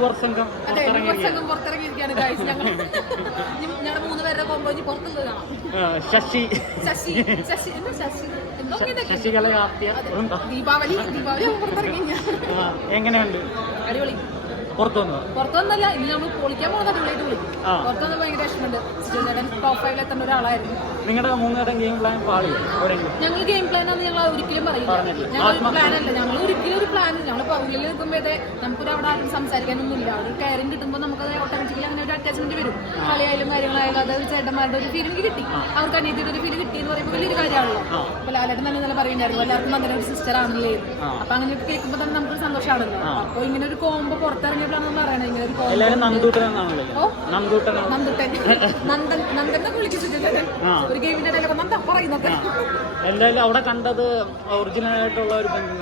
മൂവർ സംഘം പുറത്തിറങ്ങിയിരിക്കുകയാണ് ഗൈസ്. ഞങ്ങളുടെ 3 പേരുടെ കോമ്പോ പുറത്തുള്ളത് കാണാം. ശശി ശശികല ദീപാവലി പുറത്തിറങ്ങി. എങ്ങനെയുണ്ട്? അടിപൊളി. പുറത്തുവന്നല്ല, ഇനി നമ്മൾ പൊളിക്കാൻ പോകുന്നത് അടിപൊളിയായിട്ട് വിളിക്കും. പുറത്തുനിന്ന് ഭയങ്കര വിഷമമുണ്ട്. ടോപ്പ് 5 എത്തേണ്ട ഒരാളായിരുന്നു. നിങ്ങളുടെ 3 ഗെയിം പ്ലാൻ പാളിയോ? ഞങ്ങൾ ഗെയിം പ്ലാൻ ആണെന്ന് ഞങ്ങൾ ഒരിക്കലും പറയില്ല. ഞങ്ങൾ പ്ലാൻ അല്ല, ഞങ്ങൾ ഒരിക്കലും ഒരു പ്ലാൻ. ഞങ്ങൾ ഉള്ളിൽ നിൽക്കുമ്പോഴേ നമുക്കൊരു അവിടെ ആരും സംസാരിക്കാനൊന്നും ഇല്ല. ഒരു കെയറിംഗ് കിട്ടുമ്പോൾ നമുക്ക് ഓട്ടോമാറ്റിക്കലി അങ്ങനെ ഒരു അറ്റാച്ച്മെന്റ് വരും. കളിയായാലും കാര്യങ്ങളായാലും അത് ചേട്ടന്മാരുടെ ഒരു ഫീലിംഗ് കിട്ടി, അവർക്ക് അനിയത്തിയുടെ ഒരു ഫീൽ കിട്ടി എന്ന് പറയുമ്പോൾ വലിയൊരു കാര്യമാണല്ലോ. അപ്പൊ ലാലേട്ടൻ തന്നെ നല്ല പറയുന്നുണ്ടായിരുന്നു എല്ലാവർക്കും അങ്ങനെ ഒരു സിസ്റ്റർ ആണല്ലേ. അപ്പൊ അങ്ങനെ കേൾക്കുമ്പോൾ തന്നെ നമുക്കൊരു സന്തോഷമാണല്ലോ. അപ്പൊ ഇങ്ങനെ ഒരു കോമ്പോ പുറത്തിറങ്ങിയപ്പോഴാണ് പറയണത് ഇങ്ങനെ ഒരു നന്ദനെ വിളിച്ചിട്ട് ഒരു ഗെയിമിന്റെ ഇടയിലൊക്കെ നന്ദ പറയുന്നൊക്കെ. എന്തായാലും അവിടെ കണ്ടത് ഒറിജിനൽ ആയിട്ടുള്ള ഒരു ബന്ധം.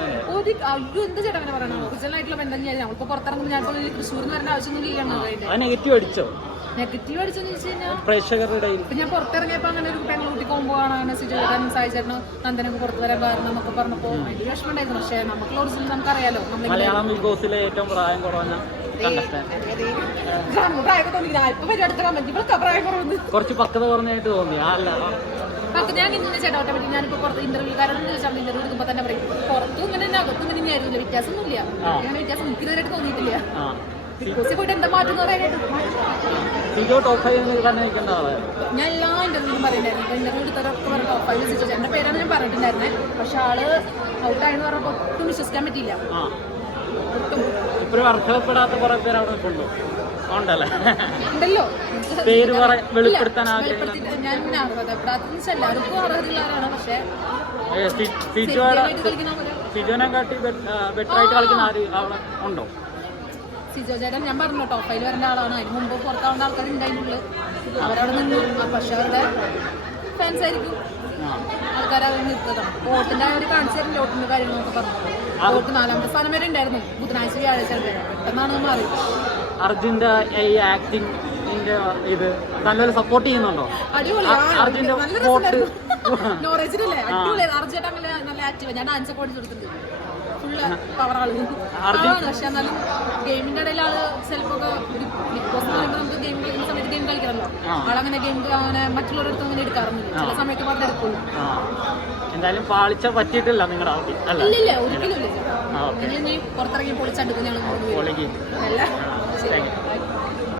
അയ്യോ എന്ത് ചേട്ടാ അങ്ങനെ പറയണോ? ഒറിജിനൽ ആയിട്ടുള്ള ബന്ധം തന്നെയാണ്. നമ്മളിപ്പോ പുറത്തിറങ്ങുമ്പോൾ ഞാൻ തൃശ്ശൂരിൽ വരേണ്ട ആവശ്യമൊന്നും നെഗറ്റീവ് അടിച്ചോ? നെഗറ്റീവ് അടിച്ചെന്ന് ചോദിച്ചു കഴിഞ്ഞാൽ പ്രേക്ഷകരുടെ ഇപ്പൊ ഞാൻ പുറത്തിറങ്ങിയപ്പോ അങ്ങനെ ഒരു പെൺകുട്ടി കോമ്പോ ആണ് സിജുചേട്ടനും സായിച്ചേട്ടനും നന്ദനൊക്കെ പുറത്തു വരാൻ കാരണം എന്നൊക്കെ പറഞ്ഞപ്പോ വലിയ വിഷമമുണ്ടായിരുന്നു. പക്ഷേ നമുക്ക് ഒറിജിനൽ നമുക്കറിയാലോ. മലയാളം ബിഗ് ബോസിലെ ഏറ്റവും പ്രായം കുറഞ്ഞ കുറച്ച് പക്വത കുറഞ്ഞായിട്ട് തോന്നി. ഞാൻ ഇന്ന് ചേട്ടാ ഓട്ടോമാറ്റിക് ഞാനിപ്പോ പുറത്ത് ഇന്റർവ്യൂക്കാരോട് ചോദിച്ചാൽ ഇന്റർവ്യൂ എടുക്കുമ്പോ തന്നെ പറയും പുറത്തും ഇങ്ങനെ അകത്തും ഇങ്ങനെ തന്നെയായിരുന്നില്ല. വ്യത്യാസമൊന്നുമില്ല. അങ്ങനെ വ്യത്യാസം എനിക്ക് ഇതുവരെയായിട്ട് തോന്നിയിട്ടില്ല. ബിഗ് ബോസിൽ പോയിട്ട് എന്താ മാറ്റം എന്ന് പറയാനായിട്ട് ഞാൻ എല്ലാ ഇന്റർവ്യൂലും പറയുന്നുണ്ടായിരുന്നു. ഇന്റർവ്യൂ എടുത്തവരൊക്കെ പറഞ്ഞ ടോപ്പ് 5 സിജോ. എന്റെ പേരാണ് ഞാൻ പറഞ്ഞിട്ടുണ്ടായിരുന്നത്. പക്ഷെ ആള് ഔട്ടായെന്ന് പറഞ്ഞപ്പോ ഒട്ടും വിശ്വസിക്കാൻ പറ്റിയില്ല. ഇപ്പോഴും അർഹതപ്പെടാത്ത കുറെ പേര് അവിടെ ഉണ്ടല്ലോ. പേര് വെളിപ്പെടുത്താൻ ഞാൻ അർഹതപ്പെടാത്ത എല്ലാവർക്കും അർഹതയുള്ളവരാണ്. പക്ഷെ സിജോനെ കാട്ടി ബെറ്റർ ആയിട്ട് കളിക്കുന്ന ആര് അവിടെ ഉണ്ടോ? സിജോ ചേട്ടൻ ഞാൻ പറഞ്ഞു ടോപ്പ് 5 വരേണ്ട ആളാണ്. അതിന് മുമ്പ് പുറത്താവേണ്ട ആൾക്കാരുണ്ടായിട്ടുള്ളു. അവരവിടെ നിന്ന് പക്ഷെ അവരുടെ ഫാൻസ് ആയിരിക്കും ആൾക്കാർ അവർ നിർത്തതാണ്. വോട്ടിന്റെ അവർ കാണിച്ചു തരുന്നില്ല. വോട്ടിന്റെ കാര്യങ്ങളൊക്കെ പറഞ്ഞു. വോട്ട് 4ാമത്തെ സ്ഥാനം വരെ ഉണ്ടായിരുന്നു. ബുധനാഴ്ച വ്യാഴാഴ്ച പെട്ടെന്നാണ് മാറി. അർജുന്റെ ഈ ആക്ടിങ്ങിന്റെ ഇത് നല്ലൊരു സപ്പോർട്ട് ചെയ്യുന്നുണ്ടോ? അർജുന്റെ വോട്ട് നോറേജിനല്ലേ അടിപൊളി. അർജുൻ അങ്ങനെ നല്ല ആക്റ്റീവ്. ഞാൻ ഡാൻസ് ഒക്കെ ഓടിച്ചെടുത്തിട്ടുണ്ട്. ഫുള്ള് പവർ ആള്. പക്ഷെ എന്നാലും ഗെയിമിന്റെ ഇടയിൽ ആള് ചിലപ്പോ ബിഗ് ബോസ് എന്ന് പറയുമ്പോൾ നമുക്ക് ഗെയിം കളിക്കുന്ന സമയത്ത് ഗെയിം കളിക്കണമല്ലോ. ആളങ്ങനെ ഗെയിം അങ്ങനെ മറ്റുള്ളവരടുത്ത് അങ്ങനെ എടുക്കാറൊന്നുമില്ല. ചില സമയത്ത് മാത്രമേ എടുക്കുള്ളൂ. എന്തായാലും പാളിച്ച പറ്റിയിട്ടില്ല നിങ്ങളുടെ ഇല്ല ഒരിക്കലും ഇല്ല. ഇനി പുറത്തിറങ്ങി പൊളിച്ചെടുക്കും ഞങ്ങൾ.